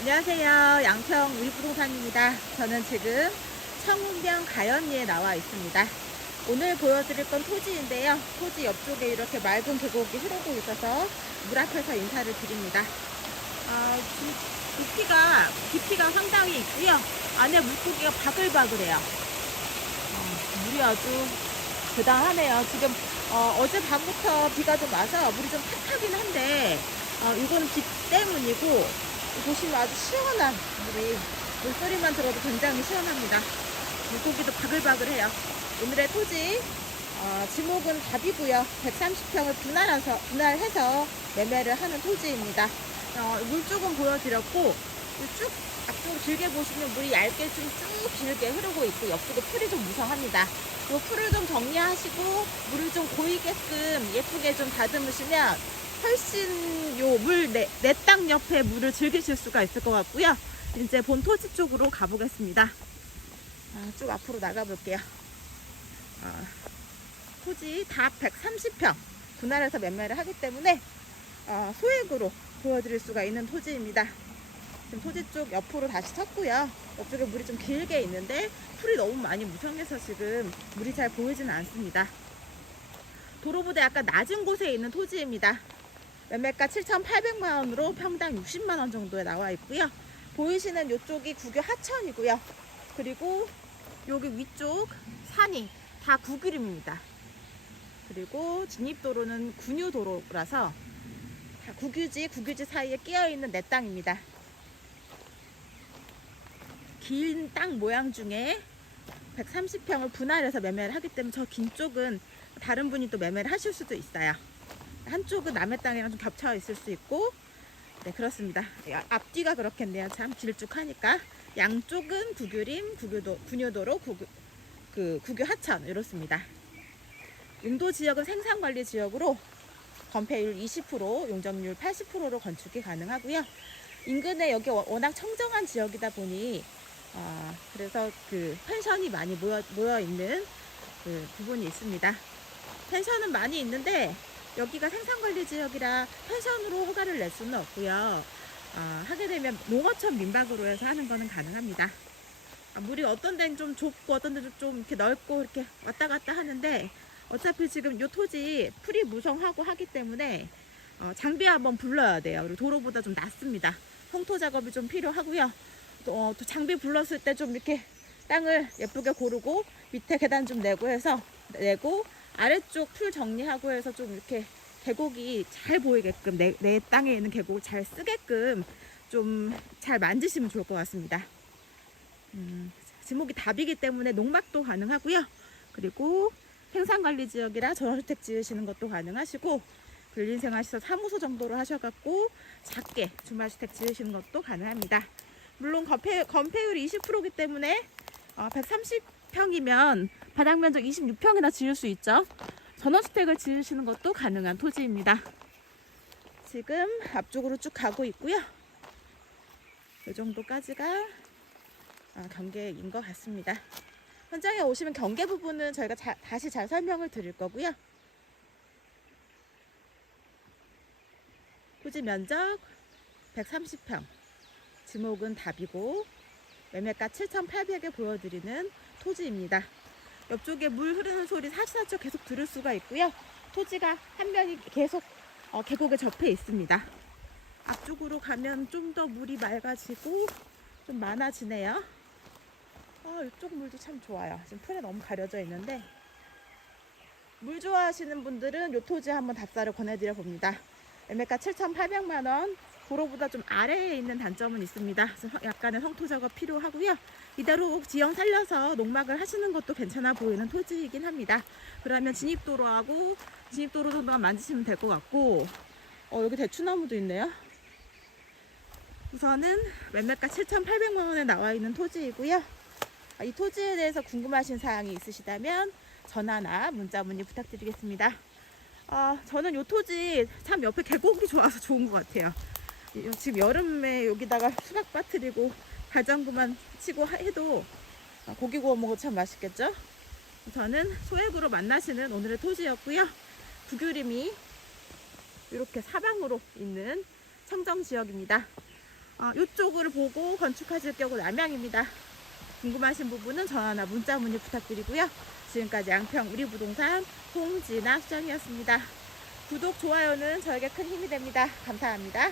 안녕하세요. 양평 우리부동산입니다. 저는 지금 청운경 가연리에 나와 있습니다. 오늘 보여드릴 건 토지인데요. 토지 옆쪽에 이렇게 맑은 계곡이 흐르고 있어서 물 앞에서 인사를 드립니다. 아, 지- 깊이가, 깊이가 상당히 있고요. 안에 물고기가 바글바글해요. 어, 물이 아주 대단하네요. 지금 어, 제 밤부터 비가 좀 와서 물이 좀 탁하긴 한데 어, 이거는 비 때문이고 보시면 아주 시원한 물이 물소리만 들어도 굉장히 시원합니다. 물고기도 바글바글해요. 오늘의 토지 어, 지목은 답이고요. 130평을 분할해서, 분할해서 매매를 하는 토지입니다. 어, 물 쪽은 보여드렸고 쭉 앞쪽으로 길게 보시면 물이 얇게 좀 쭉 길게 흐르고 있고 옆쪽에 풀이 좀 무성합니다. 요 풀을 좀 정리하시고 물을 좀 고이게끔 예쁘게 좀 다듬으시면 훨씬 요 물내땅 옆에 물을 즐기실 수가 있을 것 같고요. 이제 본 토지 쪽으로 가보겠습니다. 아, 쭉 앞으로 나가볼게요. 아, 토지 다 130평 분할해서 매매를 하기 때문에 어, 소액으로 보여드릴 수가 있는 토지입니다. 지금 토지 쪽 옆으로 다시 쳤고요. 옆쪽에 물이 좀 길게 있는데 풀이 너무 많이 무성해서 지금 물이 잘 보이지는 않습니다. 도로보다 약간 낮은 곳에 있는 토지입니다. 매매가 7,800만 원으로 평당 60만 원 정도에 나와 있고요. 보이시는 이쪽이 구교 하천이고요. 그리고 여기 위쪽 산이 다 구기름입니다. 그리고 진입도로는 군유도로라서 다 국유지, 국유지 사이에 끼어 있는 내 땅입니다. 긴 땅 모양 중에 130평을 분할해서 매매를 하기 때문에 저 긴 쪽은 다른 분이 또 매매를 하실 수도 있어요. 한쪽은 남의 땅이랑 좀 겹쳐 있을 수 있고, 네, 그렇습니다. 야, 앞뒤가 그렇겠네요. 참 길쭉하니까. 양쪽은 구규림, 구교도, 군유도로, 구교, 그, 구교 하천, 이렇습니다. 용도 지역은 생산관리 지역으로 건폐율 20%, 용적률 80%로 건축이 가능하고요. 인근에 여기 워- 워낙 청정한 지역이다 보니 아, 그래서 그 펜션이 많이 모여, 모여 있는 그 부분이 있습니다. 펜션은 많이 있는데 여기가 생산관리 지역이라 펜션으로 허가를 낼 수는 없고요. 아, 하게 되면 농어촌 민박으로 해서 하는 거는 가능합니다. 아, 물이 어떤 데는 좀 좁고 어떤 데는 좀 이렇게 넓고 이렇게 왔다 갔다 하는데 어차피 지금 요 토지 풀이 무성하고 하기 때문에 어, 장비 한번 불러야 돼요. 그리고 도로보다 좀 낮습니다. 홍토 작업이 좀 필요하고요. 또, 어, 또 장비 불렀을 때 좀 이렇게 땅을 예쁘게 고르고 밑에 계단 좀 내고 해서 내고 아래쪽 풀 정리하고 해서 좀 이렇게 계곡이 잘 보이게끔 내, 내 땅에 있는 계곡을 잘 쓰게끔 좀 잘 만드시면 좋을 것 같습니다. 음, 지목이 답이기 때문에 농막도 가능하고요. 그리고 생산관리 지역이라 전원주택 지으시는 것도 가능하시고 근린생활시설 사무소 정도로 하셔갖고 작게 주말주택 지으시는 것도 가능합니다. 물론 건폐, 건폐율이 20%이기 때문에 어, 130 평이면 바닥 면적 26평이나 지을 수 있죠. 전원주택을 지으시는 것도 가능한 토지입니다. 지금 앞쪽으로 쭉 가고 있고요. 이 정도까지가 어, 경계인 것 같습니다. 현장에 오시면 경계 부분은 저희가 자- 다시 잘 설명을 드릴 거고요. 토지 면적 130평, 지목은 답이고 매매가 7,800에 보여드리는 토지입니다. 옆쪽에 물 흐르는 소리 사시사철 계속 들을 수가 있고요. 토지가 한 면이 계속 어, 계곡에 접해 있습니다. 앞쪽으로 가면 좀 더 물이 맑아지고 좀 많아지네요. 아, 이쪽 물도 참 좋아요. 지금 풀에 너무 가려져 있는데 물 좋아하시는 분들은 요 토지 한번 답사를 권해드려 봅니다. 매매가 7,800만 원. 도로보다 좀 아래에 있는 단점은 있습니다. 약간의 성토 작업 필요하고요. 이대로 지형 살려서 농막을 하시는 것도 괜찮아 보이는 토지이긴 합니다. 그러면 진입도로하고 진입도로 정도만 만지시면 될 것 같고 어, 여기 대추나무도 있네요. 우선은 매매가 7,800만 원에 나와 있는 토지이고요. 아, 이 토지에 대해서 궁금하신 사항이 있으시다면 전화나 문자 문의 부탁드리겠습니다. 아, 저는 이 토지 참 옆에 계곡이 좋아서 좋은 것 같아요. 이- 지금 여름에 여기다가 수박 빠뜨리고 발장구만 치고 하- 해도 아, 고기 구워 먹어도 참 맛있겠죠? 저는 소액으로 만나시는 오늘의 토지였고요. 북유림이 이렇게 사방으로 있는 청정 지역입니다. 어, 이쪽을 보고 건축하실 경우 남양입니다. 궁금하신 부분은 전화나 문자 문의 부탁드리고요. 지금까지 양평 우리 부동산 홍진아 수장이었습니다. 구독, 좋아요는 저에게 큰 힘이 됩니다. 감사합니다.